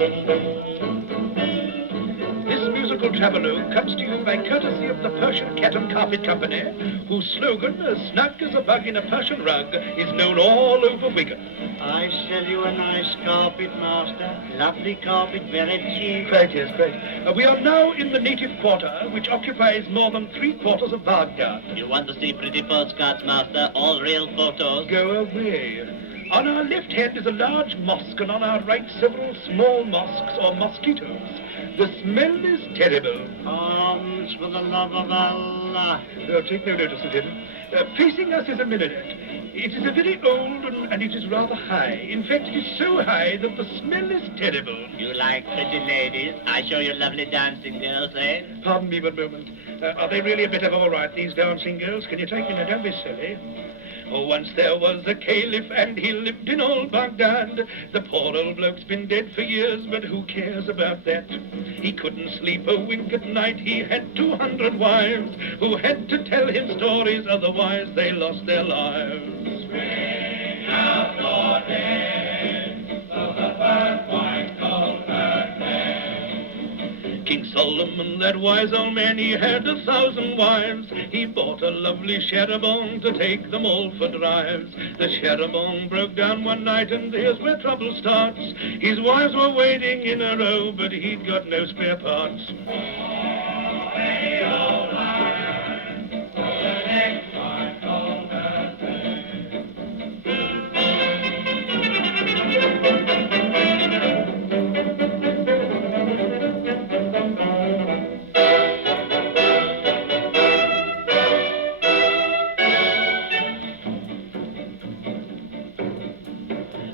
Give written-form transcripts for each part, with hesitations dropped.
This musical travelogue comes to you by courtesy of the Persian Cat and Carpet Company, whose slogan, as snug as a bug in a Persian rug, is known all over Wigan. I sell you a nice carpet, master. Lovely carpet, very cheap. Great, yes, great. We are now in the native quarter, which occupies more than 3/4 of Baghdad. You want to see pretty postcards, master? All real photos? Go away. On our left hand is a large mosque, and on our right several small mosques or mosquitoes. The smell is terrible. Alms, for the love of Allah. Take no notice of him. Facing us is a minaret. It is a very old and it is rather high. In fact, it is so high that the smell is terrible. You like pretty ladies? I show you lovely dancing girls, eh? Pardon me one moment. Are they really a bit of all right, these dancing girls? Can you take me now? Don't be silly. Oh, once there was a caliph and he lived in old Baghdad. The poor old bloke's been dead for years, but who cares about that? He couldn't sleep a wink at night. He had 200 wives who had to tell him stories, otherwise they lost their lives. Bring out your name, so the first wife told her name. King Solomon, that wise old man, he had 1,000 wives. He bought a lovely charabanc to take them all for drives. The charabanc broke down one night, and here's where trouble starts. His wives were waiting in a row, but he'd got no spare parts.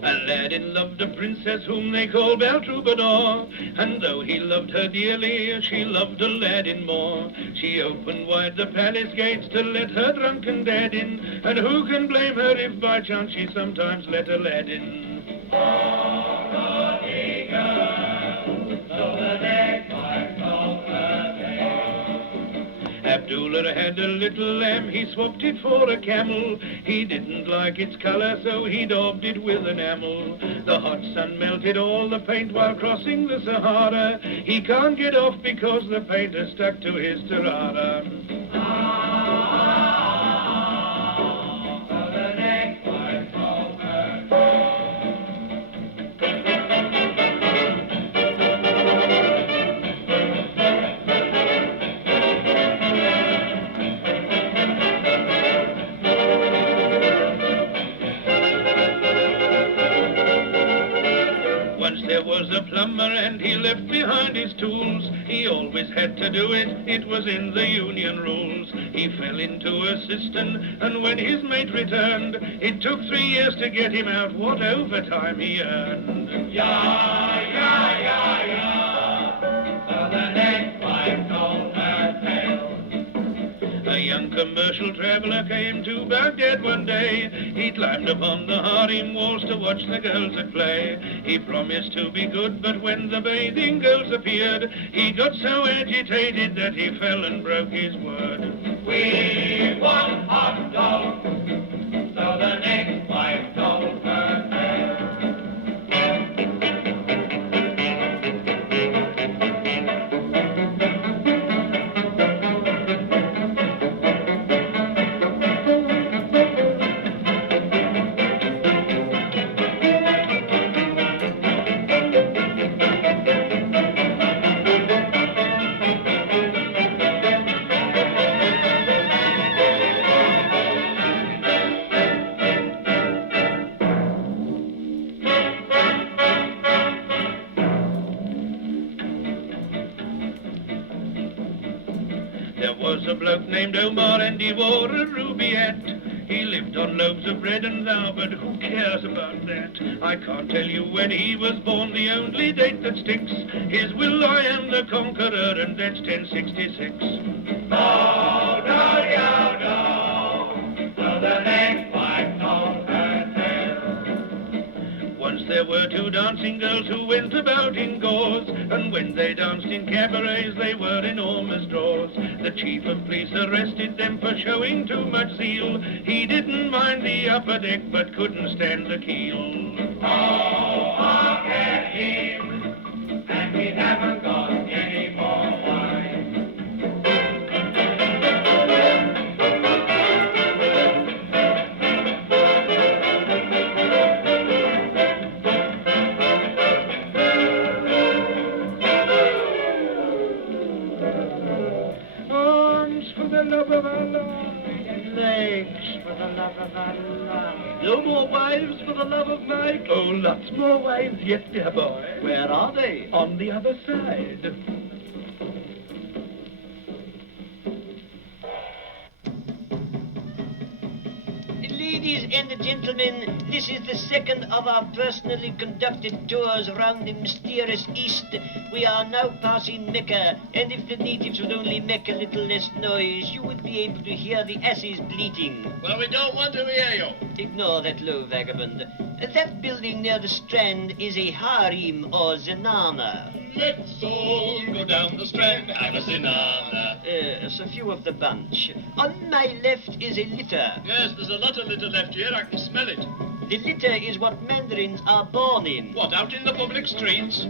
Aladdin loved a princess whom they called Belle Troubadour, and though he loved her dearly, she loved Aladdin more. She opened wide the palace gates to let her drunken dad in, and who can blame her if by chance she sometimes let Aladdin? Abdullah had a little lamb, he swapped it for a camel. He didn't like its color, so he daubed it with enamel. The hot sun melted all the paint while crossing the Sahara. He can't get off because the paint has stuck to his tarara. There was a plumber and he left behind his tools. He always had to do it, it was in the union rules. He fell into a cistern and when his mate returned, it took 3 years to get him out. What overtime he earned. Ya, ya, ya, ya, so the next wife told her tale. A young commercial traveler came to Baghdad one day. He climbed upon the harem walls to watch the girls at play. He promised to be good, but when the bathing girls appeared, he got so agitated that he fell and broke his word. We want hot dogs, so the next wife told her tale. A bloke named Omar and he wore a ruby hat. He lived on loaves of bread and thou, but who cares about that? I can't tell you when he was born, the only date that sticks is Will I Am the Conqueror, and that's 1066. No, no, no, no, so the next wife told her tale. Once there were 2 dancing girls who went about in gauze, and when they danced in cabarets they were enormous draws. The chief of police arrested them for showing too much zeal. He didn't mind the upper deck but couldn't stand the keel. Oh, hark at him, No more wives for the love of Mike? Oh, lots more wives yet, dear boy. Where are they? On the other side. Ladies and gentlemen, this is the second of our personally conducted tours around the mysterious East. We are now passing Mecca, and if the natives would only make a little less noise, you would be able to hear the asses bleating. Well, we don't want to hear you. Ignore that low vagabond. That building near the Strand is a harem or zenana. Let's all go down the Strand, have a zinana. So few of the bunch. On my left is a litter. Yes, there's a lot of litter left here. I can smell it. The litter is what mandarins are born in. What, out in the public streets?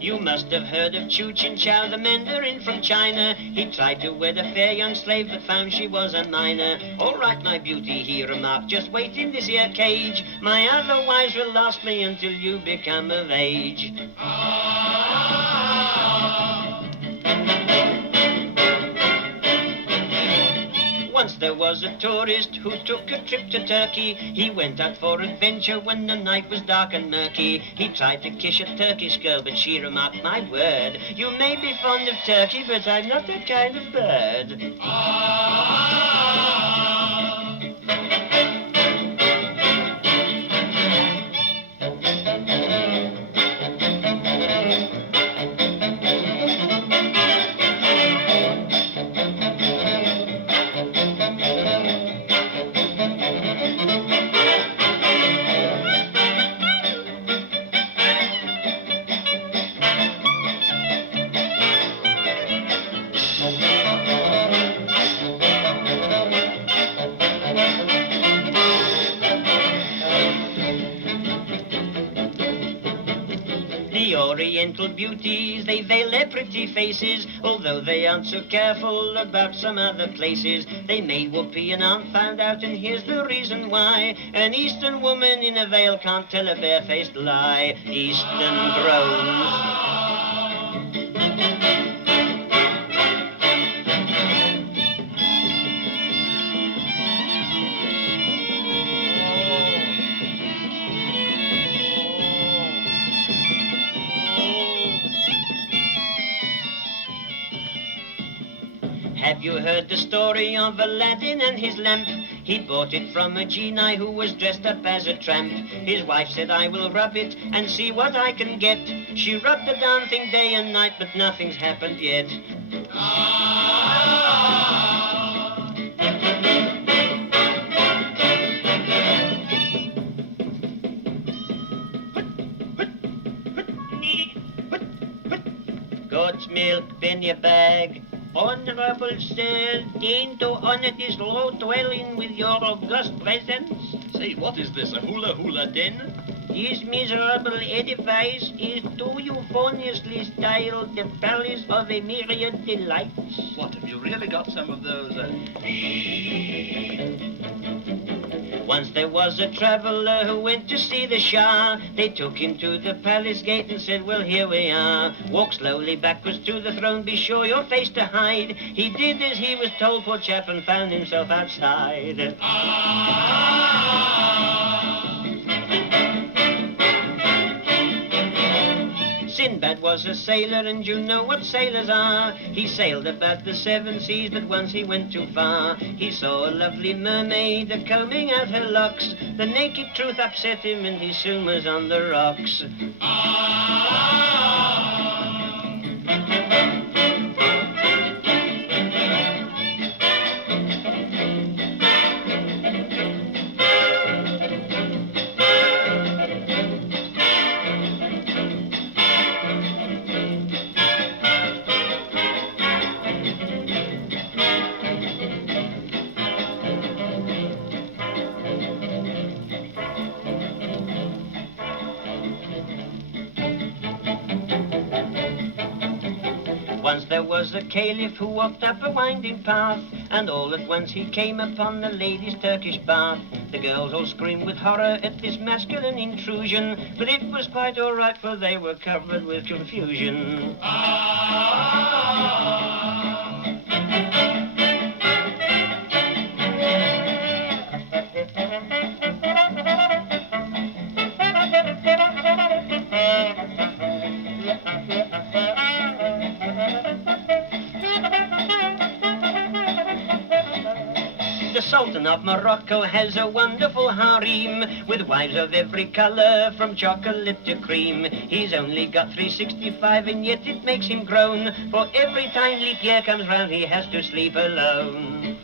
You must have heard of Chu Chin Chow, the mandarin from China. He tried to wed a fair young slave but found she was a minor. All right, my beauty, he remarked, just wait in this here cage. My other wives will last me until you become of age. Once there was a tourist who took a trip to Turkey. He went out for adventure when the night was dark and murky. He tried to kiss a Turkish girl, but she remarked, my word, you may be fond of turkey, but I'm not that kind of bird. Oriental beauties, they veil their pretty faces, although they aren't so careful about some other places. They made whoopee and aunt found out, and here's the reason why. An Eastern woman in a veil can't tell a barefaced lie. Eastern groans. Have you heard the story of Aladdin and his lamp? He bought it from a genie who was dressed up as a tramp. His wife said, I will rub it and see what I can get. She rubbed the darn thing day and night, but nothing's happened yet. Goat's milk, bin your bag. Honorable sir, deign to honor this low dwelling with your august presence. Say, what is this, a hula den? This miserable edifice is too euphoniously styled the palace of a myriad delights. What, have you really got some of those, Once there was a traveler who went to see the Shah. They took him to the palace gate and said, well, here we are. Walk slowly backwards to the throne, be sure your face to hide. He did as he was told, poor chap, and found himself outside. Sinbad was a sailor, and you know what sailors are. He sailed about the 7 seas, but once he went too far. He saw a lovely mermaid a-combing out her locks. The naked truth upset him, and he soon was on the rocks. Once there was a caliph who walked up a winding path, and all at once he came upon the ladies' Turkish bath. The girls all screamed with horror at this masculine intrusion, but it was quite all right, for they were covered with confusion. Sultan of Morocco has a wonderful harem with wives of every colour from chocolate to cream. He's only got 365 and yet it makes him groan, for every time leap year comes round he has to sleep alone.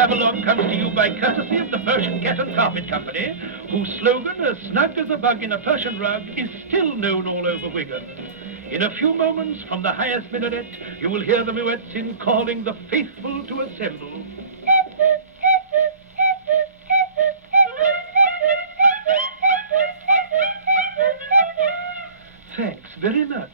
Travelogue comes to you by courtesy of the Persian Cat and Carpet Company, whose slogan, as snug as a bug in a Persian rug, is still known all over Wigan. In a few moments, from the highest minaret, you will hear the muezzin calling the faithful to assemble. Thanks very much.